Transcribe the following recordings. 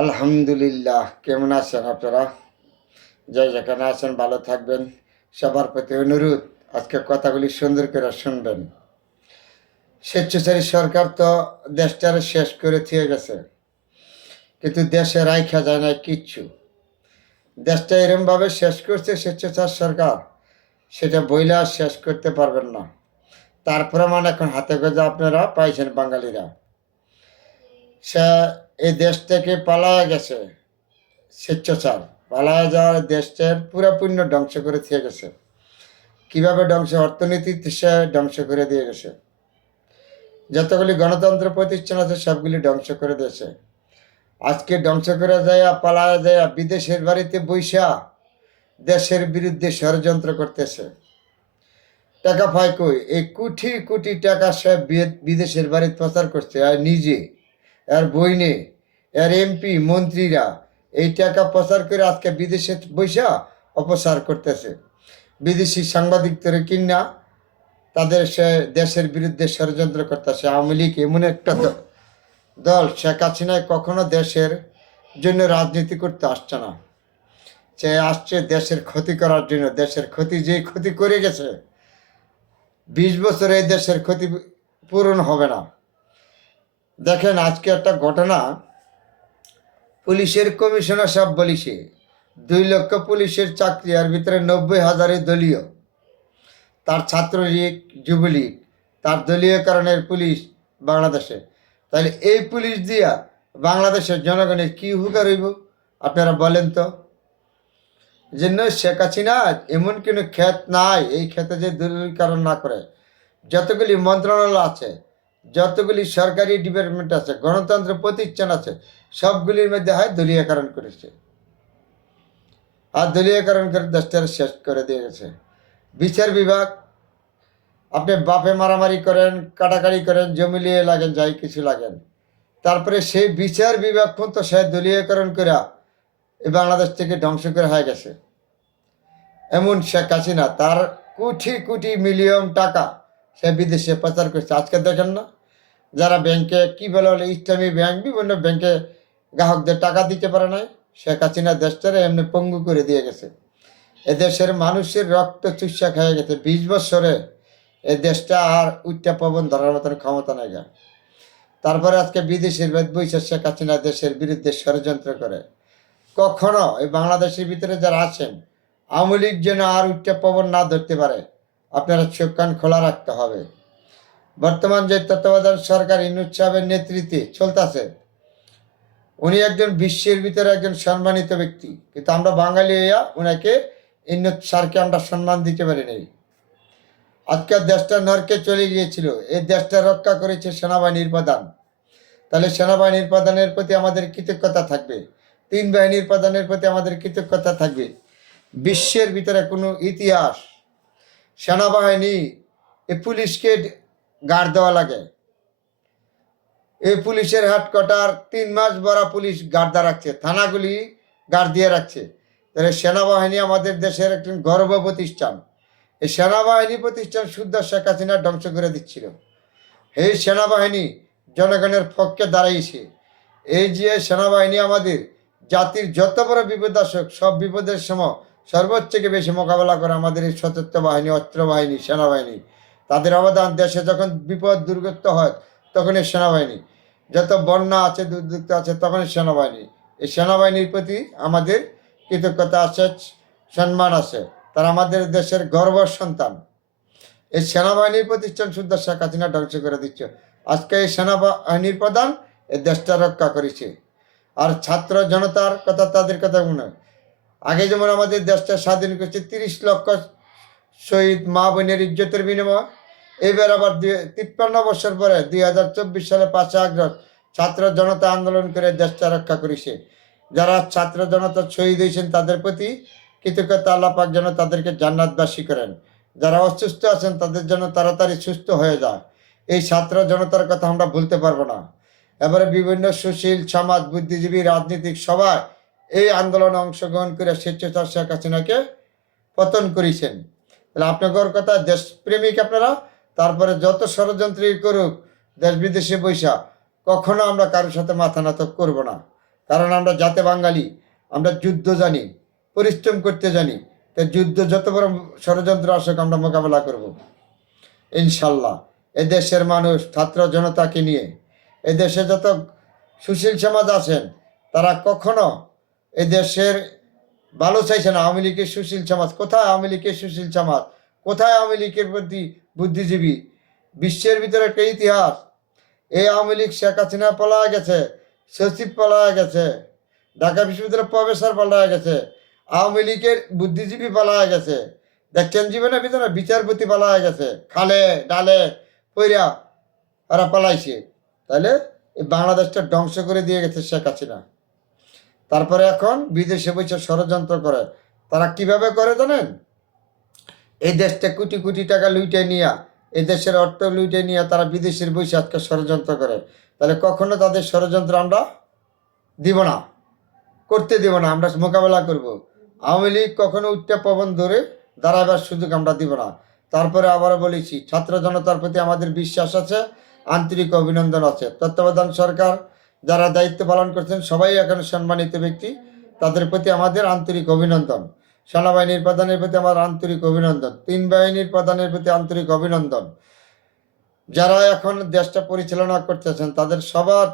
আলহামদুলিল্লাহ। কেমন আছেন আপনারা? যে যেখানে আছেন ভালো থাকবেন। সবার প্রতি অনুরোধ, আজকে কথাগুলি সুন্দর করে শুনবেন। স্বেচ্ছাচারী সরকার তো দেশটারে শেষ করে থিয়ে গেছে, কিন্তু দেশে রাইখা যায় না কিচ্ছু। দেশটা এরমভাবে শেষ করছে স্বেচ্ছাচার সরকার, সেটা বইলা শেষ করতে পারবেন না। তার প্রমাণ এখন হাতে গোজা আপনারা পাইছেন বাঙালিরা। সে এই দেশ থেকে পালায়া গেছে, স্বেচ্ছাচার পালায়া যাওয়ার দেশটার পুরাপূর্ণ ধ্বংস করে দিয়ে গেছে। কিভাবে ধ্বংস? অর্থনীতি সে ধ্বংস করে দিয়ে গেছে। যতগুলি গণতন্ত্র প্রতিষ্ঠান আছে সবগুলি ধ্বংস করে দিয়েছে। আজকে ধ্বংস করে যায়, পালায়া যায়, বিদেশের বাড়িতে বৈশা দেশের বিরুদ্ধে ষড়যন্ত্র করতেছে। টাকা পায় কই? এই কোটি কোটি টাকা সে বিদেশের বাড়িতে প্রচার করছে, আর নিজে, আর বইনে, আর এমপি মন্ত্রীরা এই টাকা প্রচার করে আজকে বিদেশে বৈশা অপসার করতেছে। বিদেশি সাংবাদিকদের কিনা তাদের সে দেশের বিরুদ্ধে ষড়যন্ত্র করতেছে। আওয়ামী লীগ এমন একটা দল, শেখ হাসিনায় কখনো দেশের জন্য রাজনীতি করতে আসছে না। সে আসছে দেশের ক্ষতি করার জন্য। দেশের ক্ষতি, যে ক্ষতি করে গেছে, 20 বছরে এই দেশের ক্ষতি পূরণ হবে না। দেখেন আজকে একটা ঘটনা, পুলিশের কমিশনার সাহেব বলিছে 2 লক্ষ পুলিশের চাকরি, আর ভিতরে 90,000 দলীয়। তার ছাত্রলীগ, যুবলীগ, তার দলীয়করণের পুলিশ বাংলাদেশে। তাহলে এই পুলিশ দিয়া বাংলাদেশের জনগণের কি উপকার হইব আপনারা বলেন তো? জন্য শেখ হাসিনা এমন কোনো ক্ষেত নাই, এই ক্ষেতে যে দলীয়করণ না করে। যতগুলি মন্ত্রণালয় আছে, যতগুলি সরকারি ডিপার্টমেন্ট আছে, গণতন্ত্র প্রতিষ্ঠান আছে, সবগুলির মধ্যে হয় দলীয়করণ করেছে। আর দলীয়করণ করে দেশটার শেষ করে দিয়ে গেছে। বিচার বিভাগ, আপনি বাপে মারামারি করেন, কাটাকাটি করেন, জমি লিয়ে লাগেন, যাই কিছু লাগেন, তারপরে সেই বিচার বিভাগ তো সে দলীয়করণ করে এই বাংলাদেশ থেকে ধ্বংস করে হয়ে গেছে। এমন শেখ হাসিনা তার কোটি কোটি মিলিয়ন টাকা সে বিদেশে পাচার করছে। আজকে দেখেন না, যারা ব্যাংকে কি বলে ইসলামী ব্যাংক, বিভিন্ন ব্যাংকে গ্রাহকদের টাকা দিতে পারে নাই, শেখ হাসিনা দেশটারে এমনি পঙ্গু করে দিয়ে গেছে। এদেশের মানুষের রক্ত চুষা খেয়ে গেছে। 20 বছরে এই দেশটা আর উচ্চা পবন ধরার মতন ক্ষমতা নেই। তারপরে আজকে বিদেশের বৈশাখ শেখ হাসিনা দেশের বিরুদ্ধে ষড়যন্ত্র করে। কখনো এই বাংলাদেশের ভিতরে যারা আছেন, আওয়ামী লীগ যেন আর উচ্চা পবন না ধরতে পারে, আপনারা চোখ কান খোলা রাখতে হবে। বর্তমান যে তত্ত্বাবধান সরকার ইউনূস সাহেবের নেতৃত্বে চলতেছে, উনি একজন বিশ্বের ভিতরে একজন সম্মানিত ব্যক্তি, কিন্তু আমরা বাঙালি হইয়া উনাকে ইউনূস স্যারকে আমরা সম্মান দিতে পারি নাই। আজকে দেশটা নরকে চলে গিয়েছিল, এই দেশটা রক্ষা করেছে সেনাবাহিনীর প্রধান। তাহলে সেনাবাহিনীর প্রধানের প্রতি আমাদের কৃতজ্ঞতা থাকবে, 3 বাহিনীর প্রধানের প্রতি আমাদের কৃতজ্ঞতা থাকবে। বিশ্বের ভিতরে কোনো ইতিহাস সেনাবাহিনী এই পুলিশকে গার্ড দেওয়া লাগে। এই পুলিশের হেডকোয়ার্টার 3 মাস বড় পুলিশ গার্ডা রাখছে, থানাগুলি গার্ড দিয়ে রাখছে। তাহলে সেনাবাহিনী আমাদের দেশের একটি গর্ব প্রতিষ্ঠান। এই সেনাবাহিনী প্রতিষ্ঠান শুদ্ধ শেখ হাসিনা ধ্বংস করে দিচ্ছিল। এই সেনাবাহিনী জনগণের পক্ষে দাঁড়াইছে। এই যে সেনাবাহিনী আমাদের জাতির যত বড় বিপদ আসুক, সব বিপদের সময় সর্বোচ্চ বেশি মোকাবেলা করে আমাদের এই সশস্ত্র বাহিনী, অস্ত্র বাহিনী, সেনাবাহিনী। তাদের অবদান, দেশে যখন বিপদ দুর্গত হয় তখন এই সেনাবাহিনী, যত বন্যা আছে, দুর্যোগ আছে, তখন সেনাবাহিনী। এই সেনাবাহিনীর প্রতি আমাদের কৃতজ্ঞতা আছে, সম্মান আছে। তারা আমাদের দেশের গর্ব সন্তান। এই সেনাবাহিনীর প্রতিষ্ঠান শুদ্ধ শেখ হাসিনা ধ্বংস করে দিচ্ছে। আজকে এই সেনাবাহিনীর প্রধান এই দেশটা রক্ষা করেছে। আর ছাত্র জনতার কথা, তাদের কথা মনে হয়। আগে যেমন আমাদের দেশটা স্বাধীন করছে 30 লক্ষ শহীদ মা বোনের ইজ্জতের বিনিময়, এবার আবার 53 বছর পরে 2024 সালে 5 আগস্ট ছাত্র জনতা আন্দোলন করে দেশটা রক্ষা করেছে। যারা ছাত্র জনতা শহীদ হয়েছেন তাদের প্রতি কৃতজ্ঞতা, আল্লাহ পাক যেন তাদেরকে জান্নাতবাসী করেন। যারা অসুস্থ আছেন তাদের জন্য তাড়াতাড়ি সুস্থ হয়ে যায়। এই ছাত্র জনতার কথা আমরা ভুলতে পারবো না। এবারে বিভিন্ন সুশীল সমাজ, বুদ্ধিজীবী, রাজনীতিক সবাই এই আন্দোলনে অংশগ্রহণ করে স্বেচ্ছাচার শেখ হাসিনাকে পতন করেছেন। তাহলে আপনাদের কথা দেশপ্রেমিক আপনারা। তারপরে যত ষড়যন্ত্রী করুক দেশ বিদেশে বৈশা, কখনো আমরা কারোর সাথে মাথা নত করবো না। কারণ আমরা জাতে বাঙালি, আমরা যুদ্ধ জানি, পরিশ্রম করতে জানি। তাই যুদ্ধ যত বড় ষড়যন্ত্র আসুক আমরা মোকাবেলা করব ইনশাল্লাহ। এদেশের মানুষ ছাত্র জনতাকে নিয়ে, এদেশে যত সুশীল সমাজ আছেন তারা কখনো এদেশের ভালো চাইছে না। আওয়ামী লীগের সুশীল সমাজ কোথায়? আওয়ামী লীগের সুশীল সমাজ কোথায়? আওয়ামী লীগের প্রতি বুদ্ধিজীবী বিশ্বের ভিতরে একটা ইতিহাস। এই আওয়ামী লীগ শেখ হাসিনা পলায় গেছে, সচিব পলায় গেছে, ঢাকা বিশ্ববিদ্যালয়ের প্রফেসর পলায় গেছে, আওয়ামী লীগের বুদ্ধিজীবী পালায় গেছে, দেখছেন জীবনের ভিতরে বিচারপতি পালায় গেছে, খালে ডালে পইরা ওরা পালাইছে। তাহলে এই বাংলাদেশটা ধ্বংস করে দিয়ে গেছে শেখ হাসিনা। তারপরে এখন বিদেশে বসে ষড়যন্ত্র করে। তারা কিভাবে করে জানেন? এই দেশটা কোটি কোটি টাকা লুটে নিয়ে, এই দেশের অর্থ লুটে নিয়ে তারা বিদেশের বসে আজকে ষড়যন্ত্র করে। তাহলে কখনো তাদের ষড়যন্ত্র আমরা দিব না, করতে দিব না, আমরা মোকাবেলা করব। আওয়ামী লীগ কখনো উচ্চ পবন ধরে দাঁড়াবার সুযোগ আমরা দিব না। তারপরে আবারও বলেছি, ছাত্র জনতার প্রতি আমাদের বিশ্বাস আছে, আন্তরিক অভিনন্দন আছে। তত্ত্বাবধান সরকার যারা দায়িত্ব পালন করছেন সবাই এখন সম্মানিত ব্যক্তি, তাদের প্রতি আমাদের আন্তরিক অভিনন্দন। সেনাবাহিনীর প্রধানের প্রতি আমার আন্তরিক অভিনন্দন, 3 বাহিনীর প্রধানের প্রতি আন্তরিক অভিনন্দন। যারা এখন দেশটা পরিচালনা করতেছেন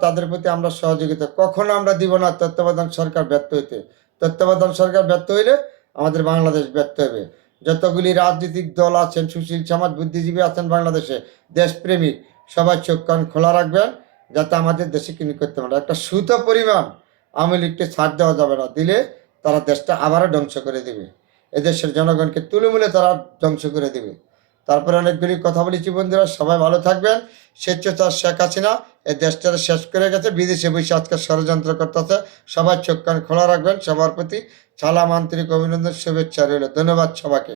তাদের প্রতি আমরা সহযোগিতা কখনো আমরা দিব না তত্ত্বাবধান সরকার ব্যর্থ হইতে। তত্ত্বাবধান সরকার ব্যর্থ হইলে আমাদের বাংলাদেশ ব্যর্থ হবে। যতগুলি রাজনৈতিক দল আছেন, সুশীল সমাজ, বুদ্ধিজীবী আছেন বাংলাদেশে, দেশপ্রেমিক, সবাই চোখ কান খোলা রাখবেন যাতে আমাদের দেশে কিনে করতে পারে। একটা সুতো পরিমাণ আওয়ামী লীগকে ছাড় দেওয়া যাবে না, দিলে তারা দেশটা আবারও ধ্বংস করে দেবে, এদেশের জনগণকে তুলমূলে তারা ধ্বংস করে দেবে। তারপরে অনেকগুলি কথা বলেছি বন্ধুরা, সবাই ভালো থাকবেন। স্বেচ্ছাচার শেখ হাসিনা এই দেশটাকে শেষ করে গেছে, বিদেশে বসে আজকে ষড়যন্ত্র করতেছে। সবাই চোখ কান খোলা রাখবেন। সবার প্রতি সালাম, আন্তরিক অভিনন্দন, শুভেচ্ছা রইল। ধন্যবাদ সবাইকে।